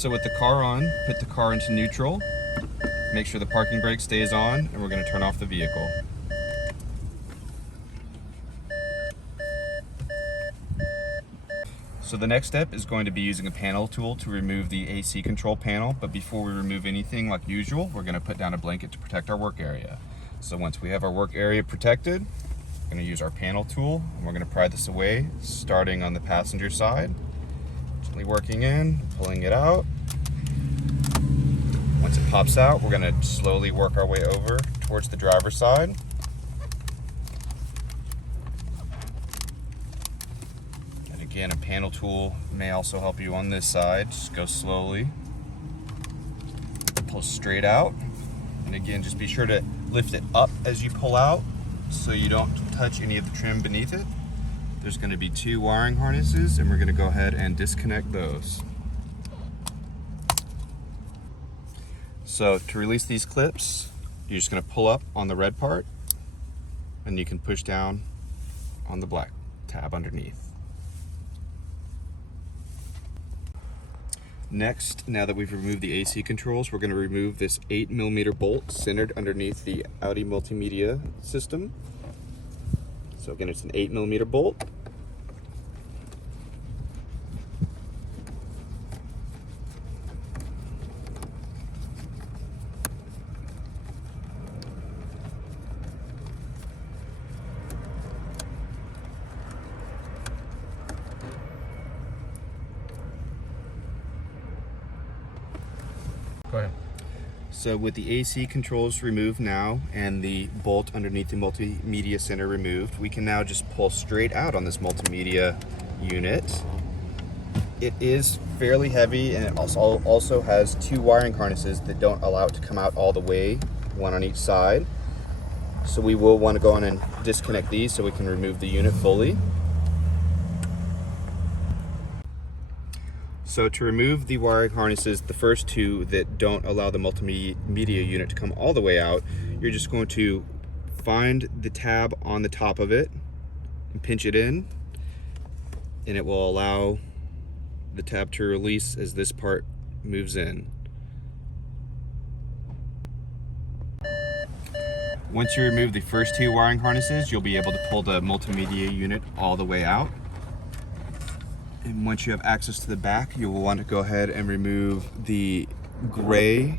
So with the car on, put the car into neutral, make sure the parking brake stays on, and we're going to turn off the vehicle. So the next step is going to be using a panel tool to remove the AC control panel, but before we remove anything like usual, we're going to put down a blanket to protect our work area. So once we have our work area protected, we're going to use our panel tool, and we're going to pry this away, starting on the passenger side, gently working in, pulling it out. Once it pops out, we're going to slowly work our way over towards the driver's side. Again, a panel tool may also help you on this side. Just go slowly, pull straight out, and again, just be sure to lift it up as you pull out so you don't touch any of the trim beneath it. There's going to be 2 wiring harnesses, and we're going to go ahead and disconnect those. So to release these clips, you're just going to pull up on the red part, and you can push down on the black tab underneath. Next, now that we've removed the AC controls, we're going to remove this 8mm bolt centered underneath the Audi multimedia system. So again, it's an 8mm bolt. Go ahead. So with the AC controls removed now and the bolt underneath the multimedia center removed, we can now just pull straight out on this multimedia unit. It is fairly heavy, and it also has 2 wiring harnesses that don't allow it to come out all the way, 1 on each side. So we will want to go on and disconnect these so we can remove the unit fully. So to remove the wiring harnesses, the first 2 that don't allow the multimedia unit to come all the way out, you're just going to find the tab on the top of it and pinch it in, and it will allow the tab to release as this part moves in. Once you remove the first 2 wiring harnesses, you'll be able to pull the multimedia unit all the way out. And once you have access to the back, you will want to go ahead and remove the gray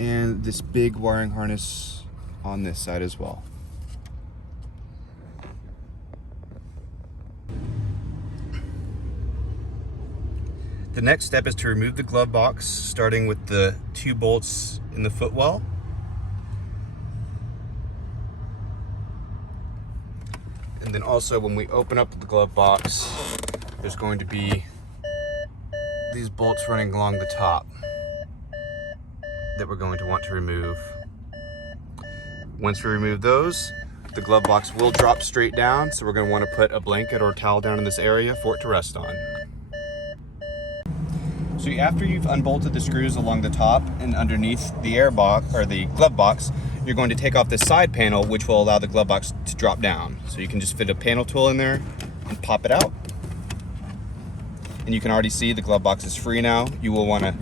and this big wiring harness on this side as well. The next step is to remove the glove box, starting with the 2 bolts in the footwell. And then also, when we open up the glove box, there's going to be these bolts running along the top that we're going to want to remove. Once we remove those, the glove box will drop straight down, so we're going to want to put a blanket or a towel down in this area for it to rest on. So after you've unbolted the screws along the top and underneath the air box or the glove box, you're going to take off this side panel, which will allow the glove box to drop down. So you can just fit a panel tool in there and pop it out. And you can already see the glove box is free now. You will want to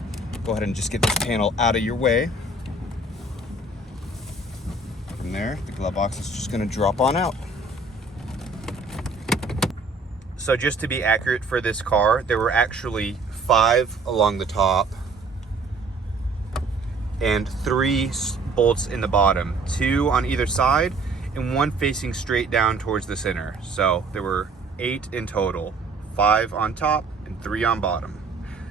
go ahead and just get this panel out of your way. From there, the glove box is just going to drop on out. So just to be accurate for this car, there were actually 5 along the top and 3 bolts in the bottom, 2 on either side and 1 facing straight down towards the center. So there were 8 in total, 5 on top and 3 on bottom.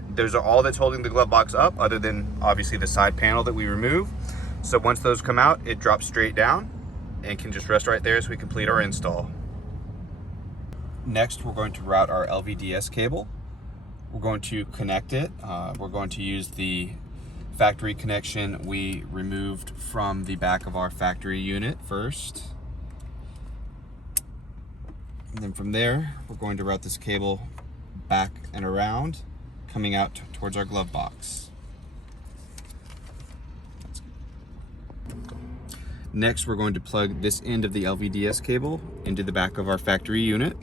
Those are all that's holding the glove box up, other than obviously the side panel that we remove. So once those come out, it drops straight down and can just rest right there as we complete our install. Next, we're going to route our LVDS cable. We're going to connect it. We're going to use the factory connection we removed from the back of our factory unit first. And then from there, we're going to route this cable back and around, coming out towards our glove box. Next, we're going to plug this end of the LVDS cable into the back of our factory unit.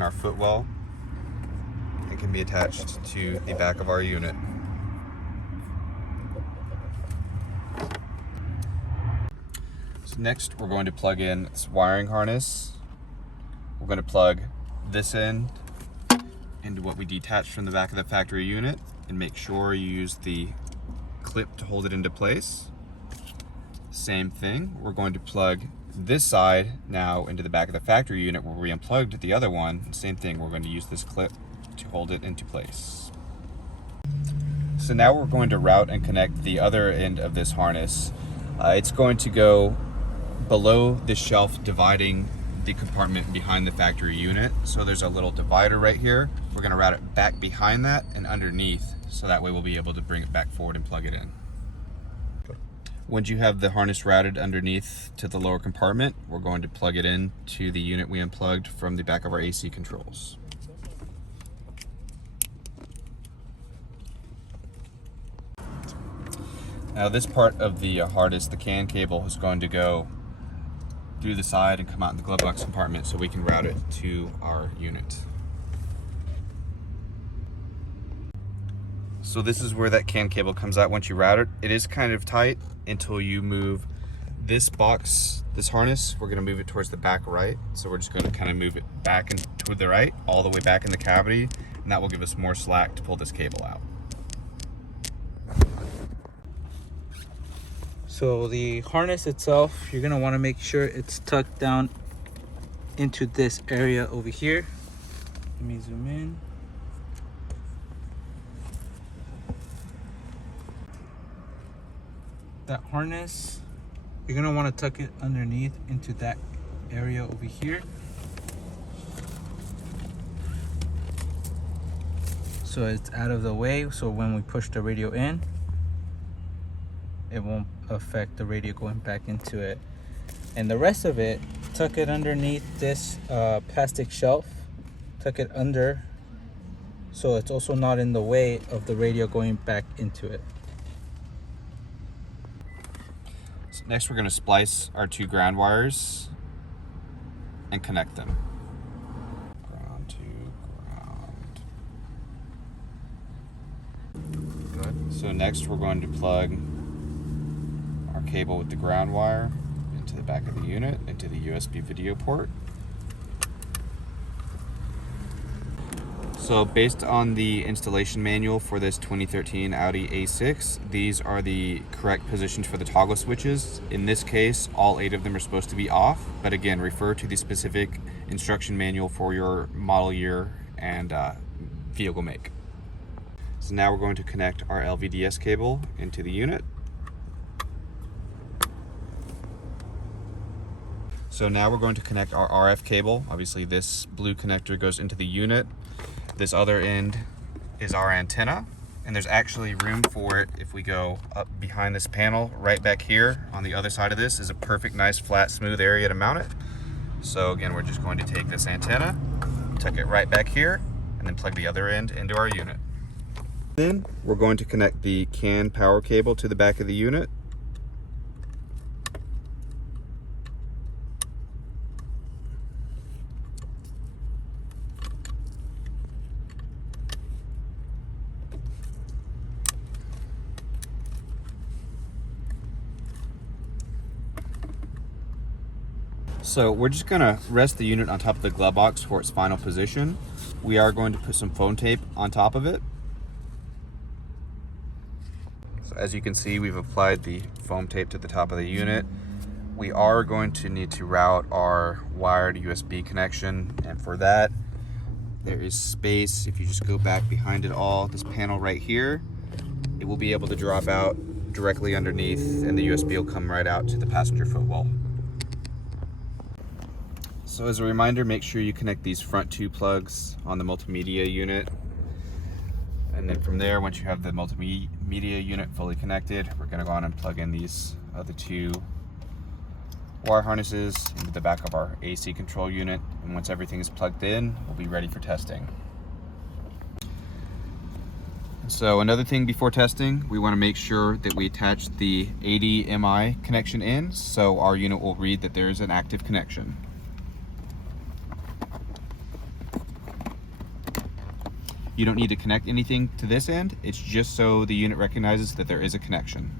and our footwell, and can be attached to the back of our unit. So next we're going to plug in this wiring harness. We're going to plug this end into what we detached from the back of the factory unit, and make sure you use the clip to hold it into place. Same thing, we're going to plug this side now into the back of the factory unit where we unplugged the other one. Same thing, we're going to use this clip to hold it into place. So now we're going to route and connect the other end of this harness. It's going to go below the shelf dividing the compartment behind the factory unit. So there's a little divider right here. We're going to route it back behind that and underneath, so that way we'll be able to bring it back forward and plug it in. Once you have the harness routed underneath to the lower compartment, we're going to plug it in to the unit we unplugged from the back of our AC controls. Now this part of the harness, the CAN cable, is going to go through the side and come out in the glove box compartment so we can route it to our unit. So this is where that CAN cable comes out once you route it. It is kind of tight until you move this box, this harness. We're gonna move it towards the back right. So we're just gonna kind of move it back and toward the right, all the way back in the cavity, and that will give us more slack to pull this cable out. So the harness itself, you're gonna wanna make sure it's tucked down into this area over here. Let me zoom in. That harness, you're gonna wanna tuck it underneath into that area over here. So it's out of the way, so when we push the radio in, it won't affect the radio going back into it. And the rest of it, tuck it underneath this plastic shelf. Tuck it under, so it's also not in the way of the radio going back into it. So next we're going to splice our two ground wires and connect them. Ground to ground. Good. So next we're going to plug our cable with the ground wire into the back of the unit, into the USB video port. So based on the installation manual for this 2013 Audi A6, these are the correct positions for the toggle switches. In this case, all 8 of them are supposed to be off, but again, refer to the specific instruction manual for your model year and vehicle make. So now we're going to connect our LVDS cable into the unit. So now we're going to connect our RF cable. Obviously this blue connector goes into the unit. This other end is our antenna, and there's actually room for it if we go up behind this panel. Right back here on the other side of this is a perfect, nice, flat, smooth area to mount it. So again, we're just going to take this antenna, tuck it right back here, and then plug the other end into our unit. Then we're going to connect the CAN power cable to the back of the unit. So we're just gonna rest the unit on top of the glove box for its final position. We are going to put some foam tape on top of it. So as you can see, we've applied the foam tape to the top of the unit. We are going to need to route our wired USB connection, and for that, there is space. If you just go back behind it all, this panel right here, it will be able to drop out directly underneath, and the USB will come right out to the passenger footwell. So as a reminder, make sure you connect these front 2 plugs on the multimedia unit. And then from there, once you have the multimedia unit fully connected, we're gonna go on and plug in these other 2 wire harnesses into the back of our AC control unit. And once everything is plugged in, we'll be ready for testing. So another thing before testing, we wanna make sure that we attach the ADMI connection in, so our unit will read that there is an active connection. You don't need to connect anything to this end. It's just so the unit recognizes that there is a connection.